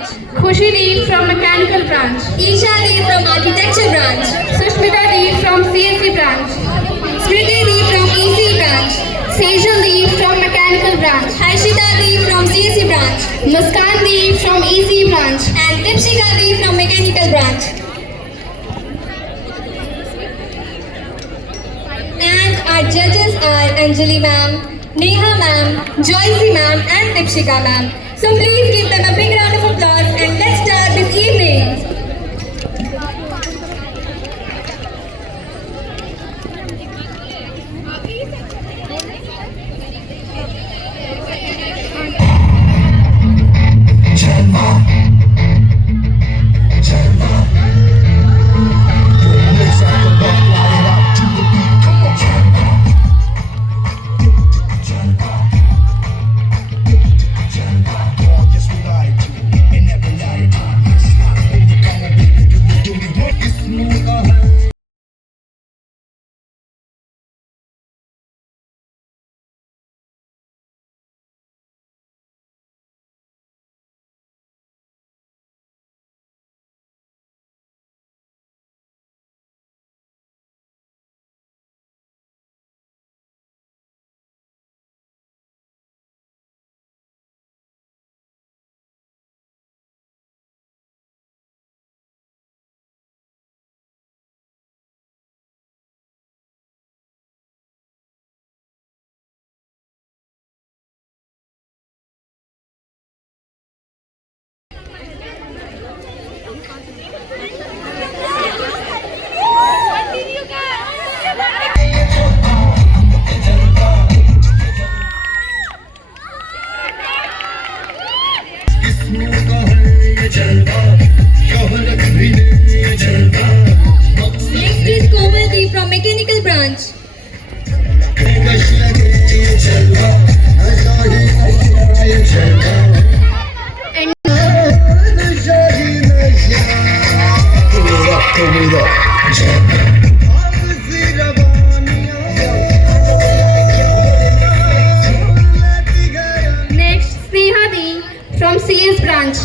Khushi Deep from Mechanical Branch. Isha Deep from Architecture Branch. Sushmita Deep from CSE Branch. Smriti Deep from EC Branch. Sejal Deep from Mechanical Branch. Harshita Deep from CSE Branch. Muskan Deep from EC Branch. And Dipshika Deep from Mechanical Branch. And our judges are Anjali ma'am, Neha ma'am, Joycey ma'am and Dipshika ma'am. So please give them a big round of applause and let's start this evening. Next is Komal Deep from Mechanical Branch. Next, Sneha Deep from CS Branch.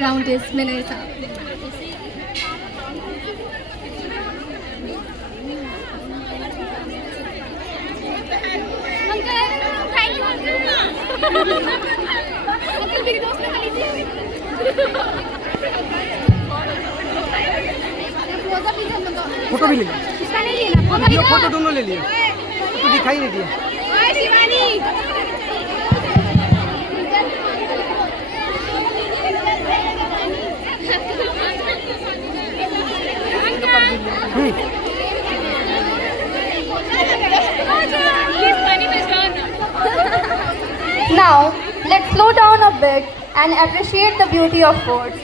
round is Minay Saab. Photo भी ले लिया, फोटो दोनों ले लिए, तो दिखाई नहीं दिया। Now, let's slow down a bit and appreciate the beauty of words.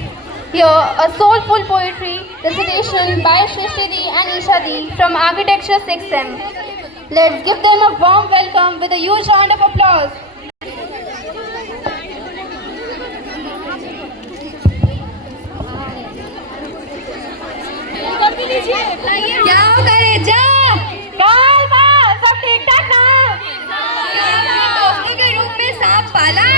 Here, a soulful poetry recitation by Shrishti and Isha from Architecture 6M. Let's give them a warm welcome with a huge round of applause. क्या करे जा सब ठीक ठाक ना? दोस्तों के रूप में सांप पाला?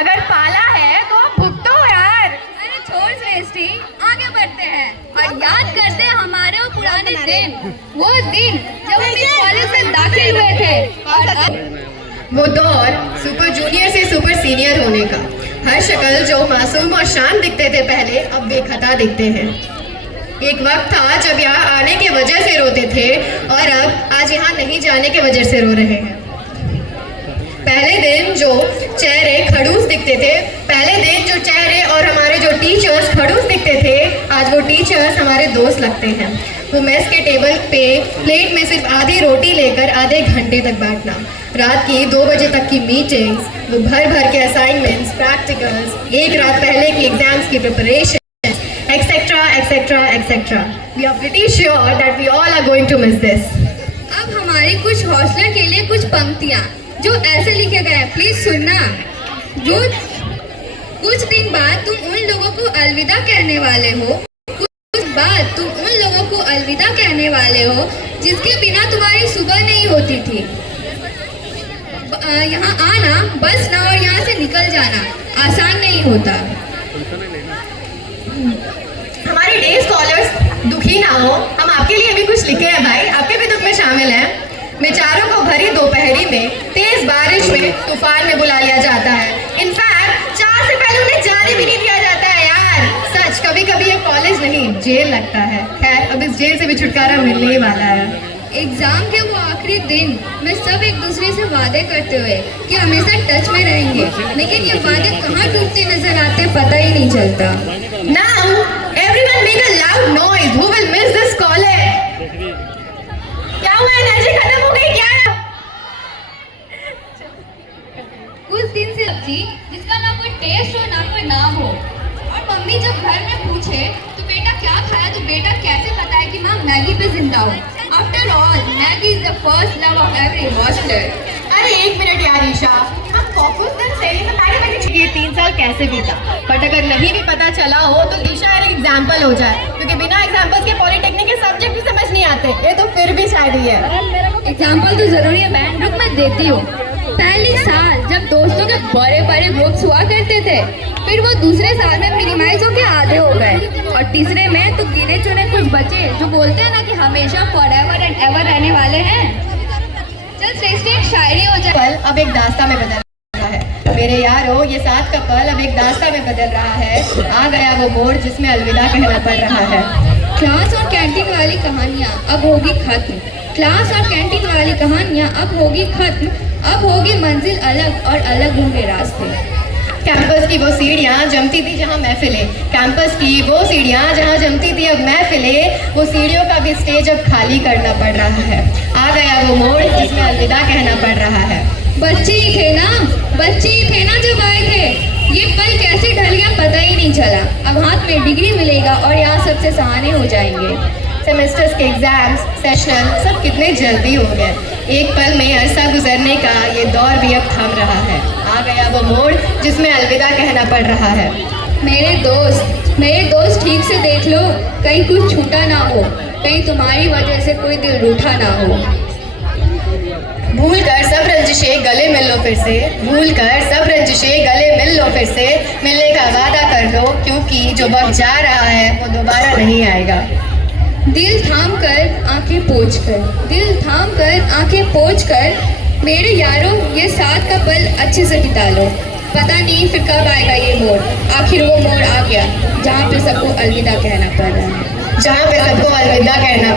अगर पाला है तो भुगतो यार। अरे छोड़ श्रेष्ठी, आगे बढ़ते हैं और याद करते हैं हमारे वो पुराने दिन, वो दिन जब हम इस कॉलेज में दाखिल हुए थे। और अब वो दौर सुपर जूनियर से सुपर सीनियर होने का। हर शक्ल जो मासूम और शान दिखते थे पहले, अब बेखता दिखते हैं। एक वक्त था जब यहाँ आने की वजह से रोते थे और अब आज यहाँ नहीं जाने की वजह से रो रहे हैं। पहले दिन जो चेहरे खड़ूस दिखते थे, पहले दिन जो चेहरे और हमारे जो टीचर्स खड़ूस दिखते थे, आज वो टीचर्स हमारे दोस्त लगते हैं। वो मेस के टेबल पे प्लेट में सिर्फ आधी रोटी लेकर आधे घंटे तक बैठना, रात की 2 बजे तक की मीटिंग्स, वो भर भर के असाइनमेंट्स, प्रैक्टिकल्स, एक रात पहले की एग्जाम्स की preparation, etc etc etc. We are pretty sure that we all are going to miss this. अब हमारी कुछ हौसले के लिए कुछ पंक्तियाँ जो ऐसे लिखे गए हैं, प्लीज सुनना। कुछ दिन बाद तुम उन लोगों को अलविदा कहने वाले हो, कुछ बाद तुम उन लोगों को अलविदा कहने वाले हो जिसके बिना तुम्हारी सुबह नहीं होती थी। यहाँ आना, बस ना और यहाँ से निकल जाना आसान नहीं होता। हमारे डे स्कॉलर्स दुखी ना हो, हम आपके लिए भी कुछ लिखे हैं भाई, आपके भी दुख में शामिल हैं। बेचारों को भरी दोपहरी में, तेज बारिश में, तूफान में बुला लिया जाता है। इनफैक्ट 4 से पहले उन्हें जाने भी नहीं दिया जाता है यार। सच, कभी कभी ये कॉलेज नहीं जेल लगता है। खैर, अब इस जेल से भी छुटकारा मिलने ही वाला है। एग्जाम के वो आखिरी दिन में सब एक दूसरे से वादे करते हुए कि हमेशा टच में रहेंगे, लेकिन ये वादे कहाँ टूटते नजर आते पता ही नहीं चलता। Now, everyone make a loud noise. Who will miss this college? क्या हुआ, एनर्जी खत्म हो गई क्या? कुछ दिन से सब्जी जिसका ना कोई टेस्ट हो ना कोई नाम हो, और मम्मी जब घर में पूछे तो बेटा क्या खाया, तो बेटा कैसे बताए कि माँ मैगी पे जिंदा हो। After all Maggi is the first love of every hosteller. अरे एक मिनट यार ईशा, हम कॉपस दिन से ये मैगी ये 3 साल कैसे बीता, बट अगर नहीं भी पता चला हो तो ईशा एक एग्जाम्पल हो जाए, क्योंकि बिना एग्जाम्पल्स के पॉलिटेक्निक के सब्जेक्ट भी समझ नहीं आते। ये तो फिर भी शायरी है। एग्जाम्पल तो जरूरी है बहन, रुक मैं देती हूँ। पहले साल जब दोस्तों के बड़े बड़े ग्रुप्स हुआ करते थे, फिर वो दूसरे साल में मिनिमाइज होके आधे हो गए, और तीसरे में तो गिने चुने कुछ बचे जो बोलते हैं ना कि हमेशा फॉरएवर एंड एवर रहने वाले हैं। चल श्रेष्ठ, एक शायरी हो जाए। पल अब एक दास्ता में बदल रहा है मेरे यारो, ये साथ का पल अब एक दास्ता में बदल रहा है। आ गया वो मोड़ जिसमें अलविदा कहना पड़ रहा है। क्लास और कैंटीन वाली कहानियाँ अब होगी खत्म, क्लास और कैंटीन वाली कहानियाँ अब होगी खत्म, अब होगी मंजिल अलग और अलग होंगे रास्ते। कैंपस की वो सीढ़ियाँ जमती थी जहाँ महफिलें, कैंपस की वो सीढ़ियाँ जहाँ जमती थी अब महफिलें, वो सीढ़ियों का भी स्टेज अब खाली करना पड़ रहा है। आ गया वो मोड़ जिसमें अलविदा कहना पड़ रहा है। बच्चे ही थे ना जब आए थे, ये पल कैसे ढल गया पता ही नहीं चला। अब हाथ में डिग्री मिलेगा और यहाँ सबसे सहाने हो जाएंगे। सेमेस्टर्स के एग्जाम्स, सेशन सब कितने जल्दी हो गए। एक पल में अरसा गुजरने का ये दौर भी अब थम रहा है। आ गया वो मोड़ जिसमें अलविदा कहना पड़ रहा है। मेरे दोस्त ठीक से देख लो, कहीं कुछ छूटा ना हो, कहीं तुम्हारी वजह से कोई दिल रूठा ना हो। भूल कर सब रंजिशें गले मिल लो फिर से, भूल कर सब रंजिशें गले मिल लो फिर से, मिलने का वादा कर लो क्योंकि जो वक्त जा रहा है वो दोबारा नहीं आएगा। दिल थाम कर आंखें पोंछ कर, दिल थाम कर आंखें पोंछ कर, मेरे यारों ये साथ का पल अच्छे से बिता लो। पता नहीं फिर कब आएगा ये मोड़, आखिर वो मोड़ आ गया जहाँ पे सबको अलविदा कहना पड़ रहा है, जहाँ पे सबको अलविदा कहना